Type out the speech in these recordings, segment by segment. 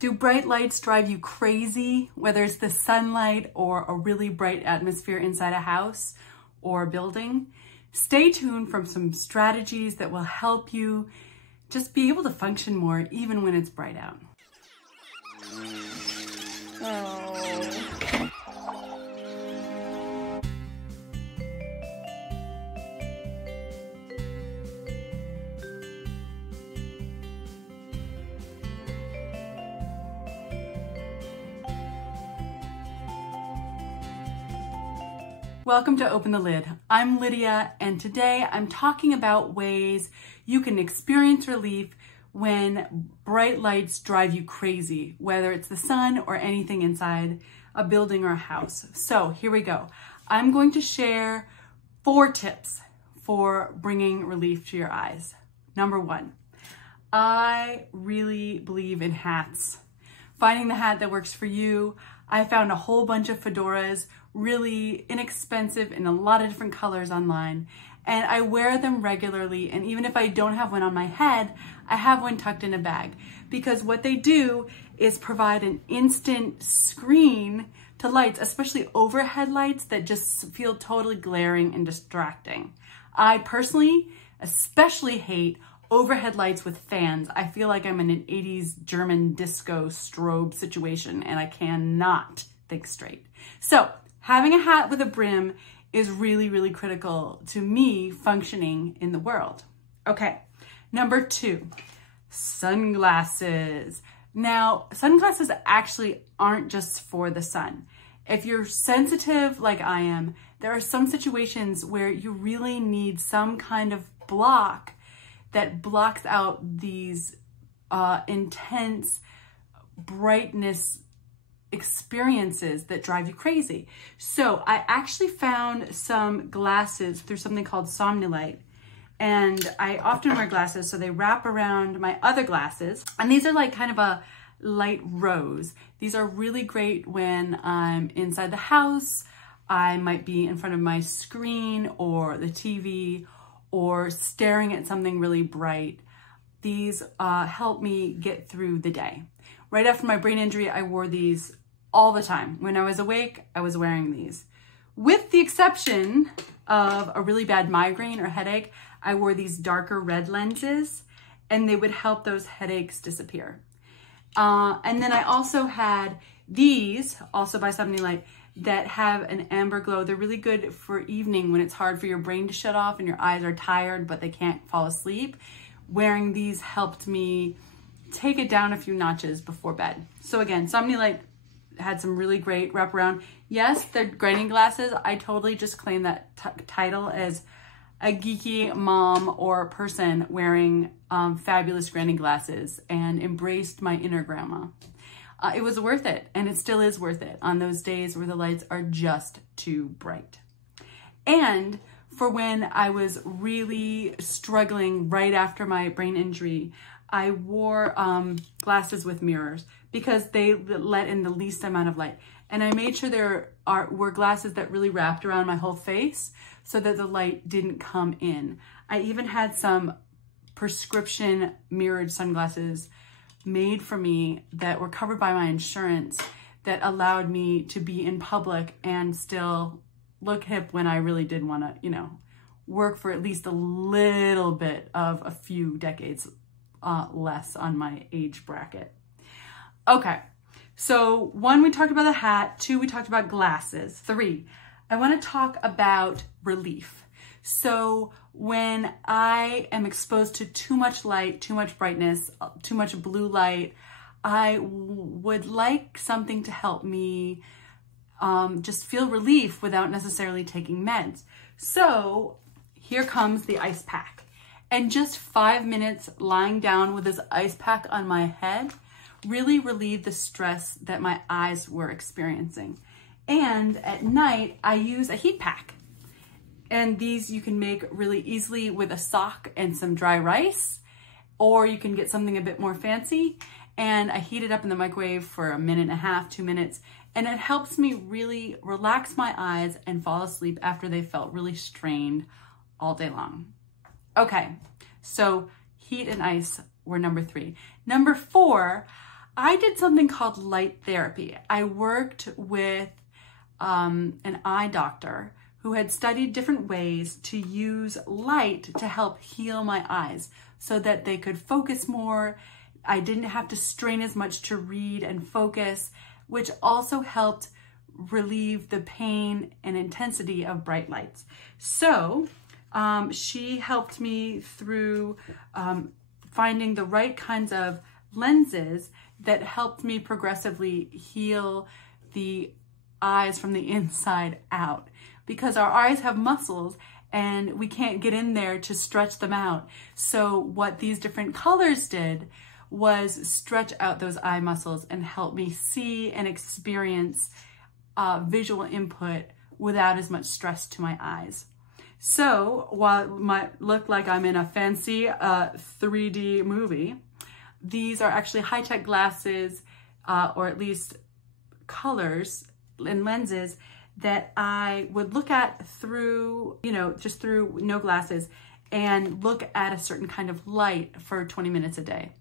Do bright lights drive you crazy, whether it's the sunlight or a really bright atmosphere inside a house or a building? Stay tuned for some strategies that will help you just be able to function more even when it's bright out. Oh. Welcome to Open the Lid. I'm Lydia, and today I'm talking about ways you can experience relief when bright lights drive you crazy, whether it's the sun or anything inside a building or a house. So here we go. I'm going to share 4 tips for bringing relief to your eyes. Number 1, I really believe in hats. Finding the hat that works for you. I found a whole bunch of fedoras, really inexpensive in a lot of different colors online, and I wear them regularly. And even if I don't have one on my head, I have one tucked in a bag, because what they do is provide an instant screen to lights, especially overhead lights that just feel totally glaring and distracting. I personally especially hate overhead lights with fans. I feel like I'm in an 80s German disco strobe situation and I cannot think straight. So having a hat with a brim is really, really critical to me functioning in the world. Okay, number 2, sunglasses. Now, sunglasses actually aren't just for the sun. If you're sensitive like I am, there are some situations where you really need some kind of block that blocks out these intense brightness experiences that drive you crazy. So I actually found some glasses through something called Somnolite, and I often wear glasses, so they wrap around my other glasses, and these are like kind of a light rose. These are really great when I'm inside the house. I might be in front of my screen or the TV or staring at something really bright. These help me get through the day. Right after my brain injury, I wore these all the time. When I was awake, I was wearing these. With the exception of a really bad migraine or headache, I wore these darker red lenses, and they would help those headaches disappear. And then I also had these, also by Somnolite, that have an amber glow. They're really good for evening when it's hard for your brain to shut off and your eyes are tired but they can't fall asleep. Wearing these helped me take it down a few notches before bed. So again, Somnolite had some really great wraparound. Yes, they're grinding glasses. I totally just claim that title as a geeky mom or person wearing fabulous grinding glasses and embraced my inner grandma. It was worth it, and it still is worth it on those days where the lights are just too bright. And for when I was really struggling right after my brain injury, I wore glasses with mirrors because they let in the least amount of light. And I made sure there were glasses that really wrapped around my whole face so that the light didn't come in. I even had some prescription mirrored sunglasses made for me that were covered by my insurance that allowed me to be in public and still look hip when I really did want to, you know, work for at least a little bit of a few decades less on my age bracket. Okay, so 1, we talked about the hat. 2, we talked about glasses. 3, I want to talk about relief. So when I am exposed to too much light, too much brightness, too much blue light, I would like something to help me just feel relief without necessarily taking meds. So here comes the ice pack. And just 5 minutes lying down with this ice pack on my head really relieved the stress that my eyes were experiencing. And at night, I use a heat pack. And these you can make really easily with a sock and some dry rice, or you can get something a bit more fancy. And I heat it up in the microwave for 1.5 minutes, 2 minutes, and it helps me really relax my eyes and fall asleep after they felt really strained all day long. Okay, so heat and ice were number 3. Number 4, I did something called light therapy. I worked with an eye doctor who had studied different ways to use light to help heal my eyes so that they could focus more. I didn't have to strain as much to read and focus, which also helped relieve the pain and intensity of bright lights. So she helped me through finding the right kinds of lenses that helped me progressively heal the eyes from the inside out, because our eyes have muscles and we can't get in there to stretch them out. So what these different colors did was stretch out those eye muscles and help me see and experience visual input without as much stress to my eyes. So while it might look like I'm in a fancy 3D movie, these are actually high-tech glasses, or at least colors and lenses that I would look at through, just through no glasses, and look at a certain kind of light for 20 minutes a day.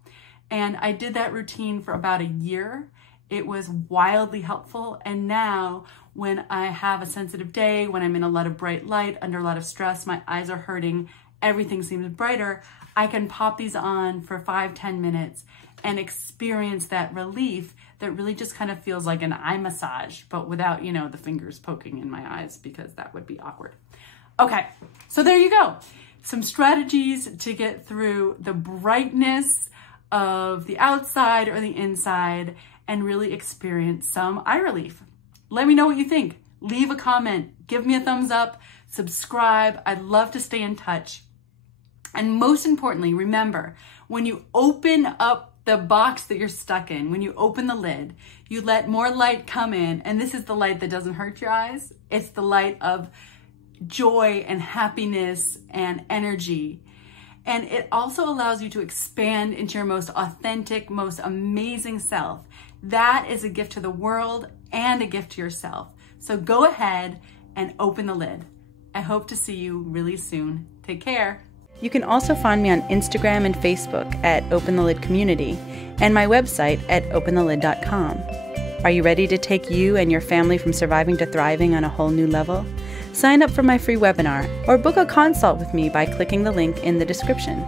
And I did that routine for about a year. It was wildly helpful. And now when I have a sensitive day, when I'm in a lot of bright light, under a lot of stress, my eyes are hurting, everything seems brighter, I can pop these on for 5-10 minutes and experience that relief that really just kind of feels like an eye massage, but without, the fingers poking in my eyes, because that would be awkward. Okay, so there you go. Some strategies to get through the brightness of the outside or the inside and really experience some eye relief. Let me know what you think. Leave a comment, give me a thumbs up, subscribe. I'd love to stay in touch. And most importantly, remember, when you open up the box that you're stuck in, when you open the lid, you let more light come in, and this is the light that doesn't hurt your eyes. It's the light of joy and happiness and energy. And it also allows you to expand into your most authentic, most amazing self. That is a gift to the world and a gift to yourself. So go ahead and open the lid. I hope to see you really soon. Take care. You can also find me on Instagram and Facebook at Open the Lid Community and my website at OpenTheLid.com. Are you ready to take you and your family from surviving to thriving on a whole new level? Sign up for my free webinar or book a consult with me by clicking the link in the description.